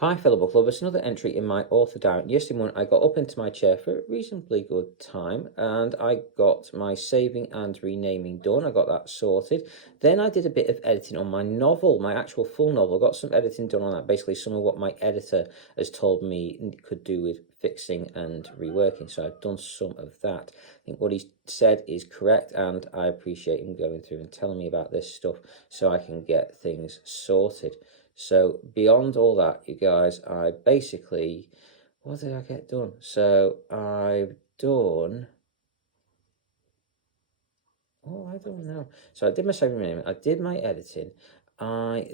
Hi, fellow book lovers. Another entry in my author diary. Yesterday morning, I got up into my chair for a reasonably good time and I got my saving and renaming done. I got that sorted. Then I did a bit of editing on my novel, my actual full novel. Got some editing done on that. Basically, some of what my editor has told me could do with fixing and reworking. So I've done some of that. I think what he said is correct, and I appreciate him going through and telling me about this stuff so I can get things sorted. So beyond all that, you guys, I basically, what did I get done? So I've done, oh, I don't know. So I did my saving renaming, I did my editing. I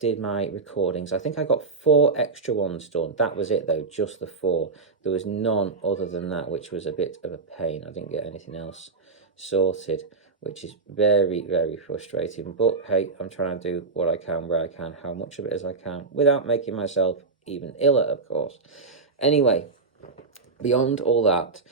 did my recordings. I think I got 4 extra ones done. That was it though, just the 4. There was none other than that, which was a bit of a pain. I didn't get anything else sorted, which is very, very frustrating. But hey, I'm trying to do what I can, where I can, how much of it as I can, without making myself even iller, of course. Anyway, beyond all that,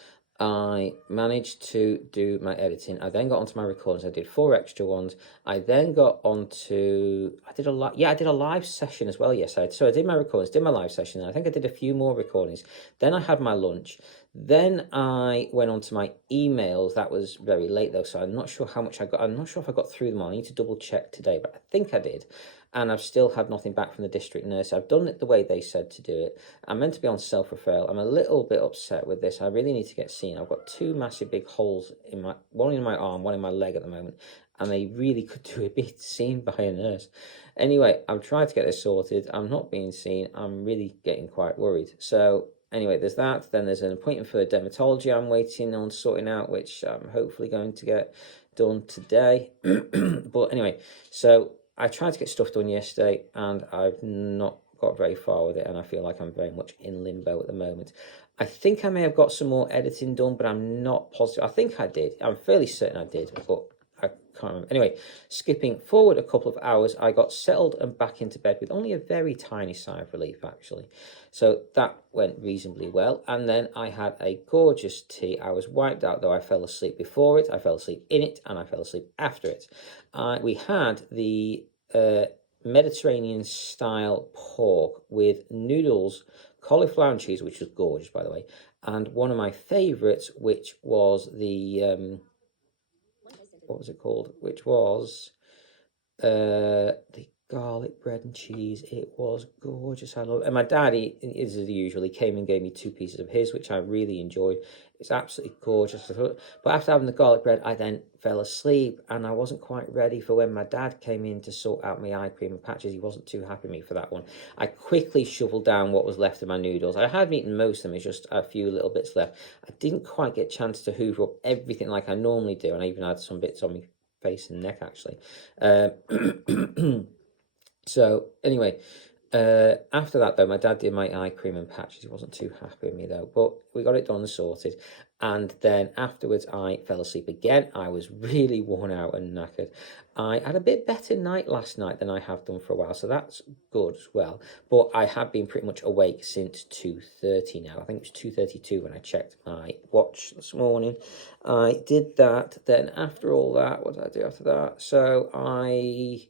I managed to do my editing. I then got onto my recordings. I did 4 extra ones. I then got onto, I did a live session as well. Yes, so I did my recordings, did my live session. And I think I did a few more recordings. Then I had my lunch. Then I went on to my emails. That was very late though, so I'm not sure how much I got. I'm not sure if I got through them all. I need to double check today, but I think I did. And I've still had nothing back from the district nurse. I've done it the way they said to do it. I'm meant to be on self-referral. I'm a little bit upset with this. I really need to get seen. I've got 2 massive big holes in one in my arm, one in my leg at the moment, and they really could do a bit seen by a nurse. Anyway, I'm trying to get this sorted. I'm not being seen. I'm really getting quite worried. So anyway, there's that. Then there's an appointment for dermatology I'm waiting on sorting out, which I'm hopefully going to get done today. But anyway, so I tried to get stuff done yesterday and I've not got very far with it, and I feel like I'm very much in limbo at the moment. I think I may have got some more editing done, but I'm not positive. I think I did. I'm fairly certain I did, but I can't remember. Anyway, skipping forward a couple of hours, I got settled and back into bed with only a very tiny sigh of relief, actually. So that went reasonably well. And then I had a gorgeous tea. I was wiped out, though. I fell asleep before it, I fell asleep in it, and I fell asleep after it. We had the Mediterranean style pork with noodles, cauliflower and cheese, which was gorgeous, by the way, and one of my favorites, which was the what was it called? Which was the garlic bread and cheese. It was gorgeous. I love it. And my dad, as usual, he came and gave me 2 pieces of his, which I really enjoyed. It's absolutely gorgeous. But after having the garlic bread, I then fell asleep, and I wasn't quite ready for when my dad came in to sort out my eye cream and patches. He wasn't too happy with me for that one. I quickly shoveled down what was left of my noodles. I had eaten most of them. It's just a few little bits left. I didn't quite get a chance to hoover up everything like I normally do, and I even had some bits on my face and neck, actually. So anyway, after that though, my dad did my eye cream and patches. He wasn't too happy with me though, but we got it done and sorted. And then afterwards I fell asleep again. I was really worn out and knackered. I had a bit better night last night than I have done for a while, so that's good as well. But I have been pretty much awake since 2:30 now. I think it was 2:32 when I checked my watch this morning. I did that. Then after all that, what did I do after that? So I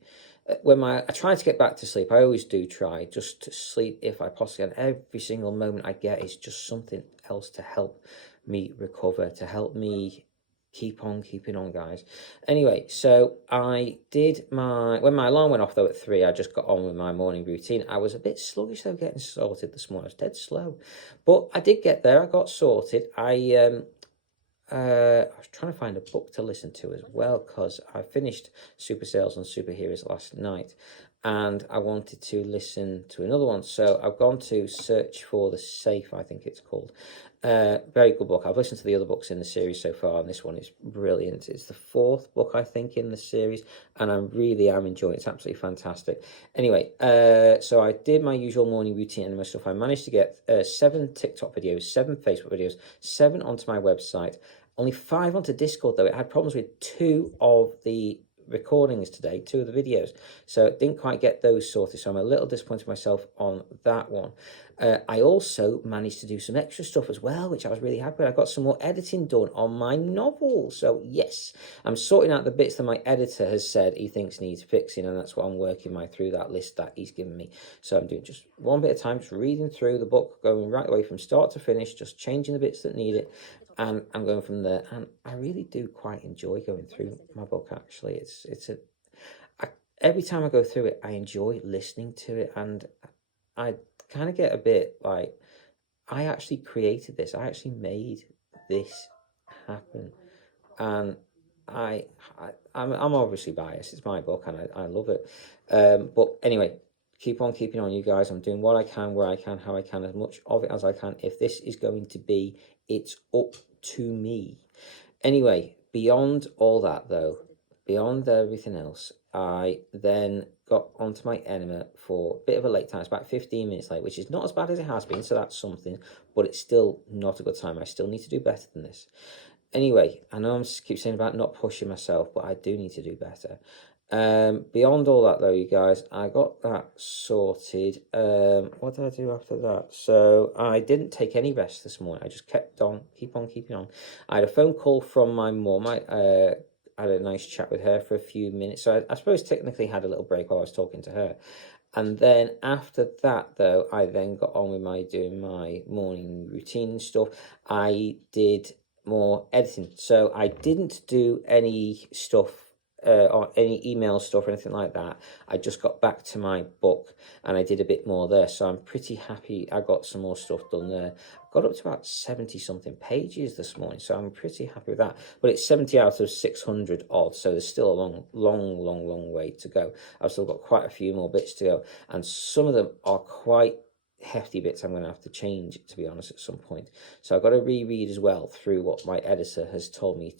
try to get back to sleep. I always do try just to sleep if I possibly can. Every single moment I get is just something else to help me recover, to help me keep on keeping on, guys. Anyway, so I did when my alarm went off though at 3, I just got on with my morning routine. I was a bit sluggish though getting sorted this morning. I was dead slow, but I did get there. I got sorted. I was trying to find a book to listen to as well, because I finished Super Sales on Superheroes last night and I wanted to listen to another one. So I've gone to Search for the Safe, I think it's called. Very good book. I've listened to the other books in the series so far, and this one is brilliant. It's the 4th book, I think, in the series, and I really am enjoying it. It's absolutely fantastic. Anyway, so I did my usual morning routine and my stuff. I managed to get 7 TikTok videos, 7 Facebook videos, 7 onto my website. Only 5 onto Discord, though. It had problems with 2 of the recordings today, 2 of the videos. So didn't quite get those sorted. So I'm a little disappointed myself on that one. I also managed to do some extra stuff as well, which I was really happy with. I got some more editing done on my novel. So yes, I'm sorting out the bits that my editor has said he thinks needs fixing, and that's what I'm working my through that list that he's given me. So I'm doing just one bit at a time, just reading through the book, going right away from start to finish, just changing the bits that need it, and I'm going from there. And I really do quite enjoy going through my book. Actually, every time I go through it, I enjoy listening to it, and I kind of get a bit like, I actually created this. I actually made this happen, and I'm obviously biased. It's my book, and I love it. But anyway, keep on keeping on, you guys. I'm doing what I can, where I can, how I can, as much of it as I can. If this is going to be, it's up to me. Anyway, beyond all that though, beyond everything else, I then got onto my enema for a bit of a late time. It's about 15 minutes late, which is not as bad as it has been, so that's something, but it's still not a good time. I still need to do better than this. Anyway, I know I'm keep saying about not pushing myself, but I do need to do better. Beyond all that though, you guys, I got that sorted. What did I do after that? So I didn't take any rest this morning. I just kept on, keeping on. I had a phone call from my mum. I had a nice chat with her for a few minutes. So I suppose technically had a little break while I was talking to her. And then after that, though, I then got on with doing my morning routine and stuff. I did more editing. So I didn't do any stuff or any email stuff or anything like that. I just got back to my book and I did a bit more there. So I'm pretty happy. I got some more stuff done there. I got up to about 70 something pages this morning. So I'm pretty happy with that. But it's 70 out of 600 odd. So there's still a long way to go. I've still got quite a few more bits to go. And some of them are quite hefty bits I'm going to have to change, to be honest, at some point. So I've got to reread as well through what my editor has told me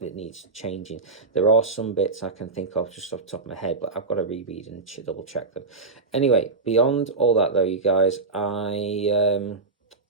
that needs changing. There are some bits I can think of just off the top of my head, but I've got to reread and double check them. Anyway, beyond all that though, you guys,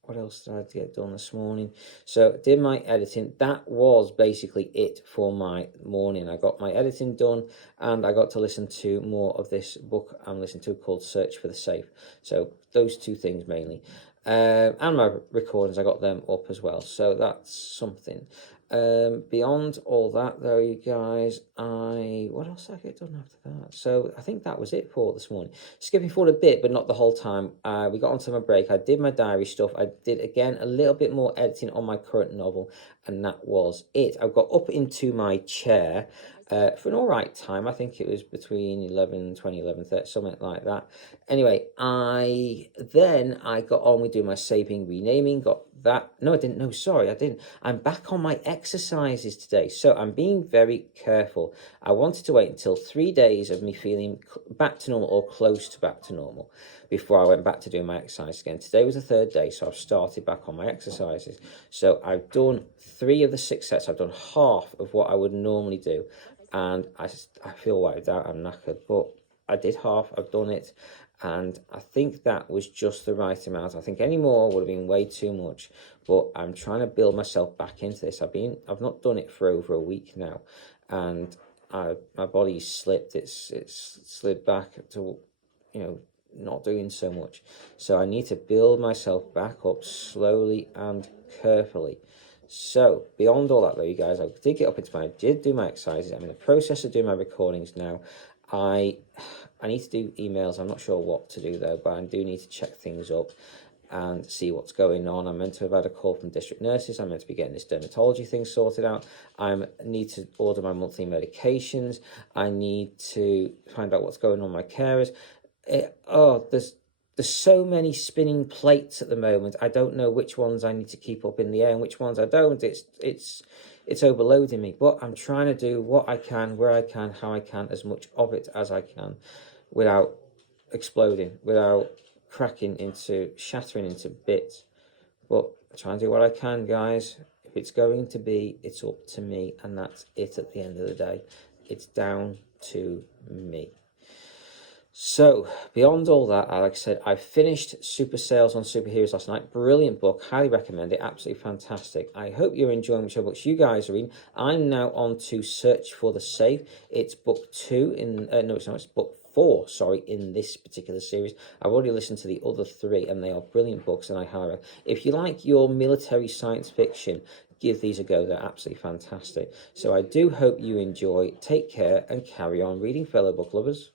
what else did I get done this morning? So did my editing. That was basically it for my morning. I got my editing done and I got to listen to more of this book I'm listening to called Search for the Safe. So those two things mainly. And my recordings, I got them up as well. So that's something. Beyond all that though, you guys, what else did I get done after that? So I think that was it for this morning. Skipping forward a bit, but not the whole time. We got onto my break. I did my diary stuff. I did again a little bit more editing on my current novel, and that was it. I got up into my chair for an all right time. I think it was between 11:20, 11:30, something like that. Anyway, I got on with doing my saving, renaming, got that. No, I didn't. No, sorry, I didn't. I'm back on my exercises today. So I'm being very careful. I wanted to wait until 3 days of me feeling back to normal or close to back to normal before I went back to doing my exercise again. Today was the 3rd day, so I've started back on my exercises. So I've done 3 of the 6 sets. I've done half of what I would normally do. And I feel wiped out, I'm knackered, but I did half, I've done it, and I think that was just the right amount. I think any more would have been way too much, but I'm trying to build myself back into this. I've not done it for over a week now, and my body's slipped, it's slid back to, not doing so much. So I need to build myself back up slowly and carefully. So beyond all that though, you guys, I did get up into I did do my exercises. I'm in the process of doing my recordings now. I need to do emails. I'm not sure what to do though, but I do need to check things up and see what's going on. I'm meant to have had a call from district nurses. I'm meant to be getting this dermatology thing sorted out. I need to order my monthly medications. I need to find out what's going on with my carers. There's so many spinning plates at the moment. I don't know which ones I need to keep up in the air and which ones I don't. It's overloading me. But I'm trying to do what I can, where I can, how I can, as much of it as I can, without exploding, without shattering into bits. But I'm trying to do what I can, guys. If it's going to be, it's up to me, and that's it at the end of the day. It's down to me. So, beyond all that, like I said, I finished Super Sales on Superheroes last night. Brilliant book. Highly recommend it. Absolutely fantastic. I hope you're enjoying whichever books you guys are reading. I'm now on to Search for the Safe. It's book 2 in... no, it's not. It's book 4, sorry, in this particular series. I've already listened to the other 3, and they are brilliant books, and I highly recommend. If you like your military science fiction, give these a go. They're absolutely fantastic. So I do hope you enjoy. Take care and carry on reading, fellow book lovers.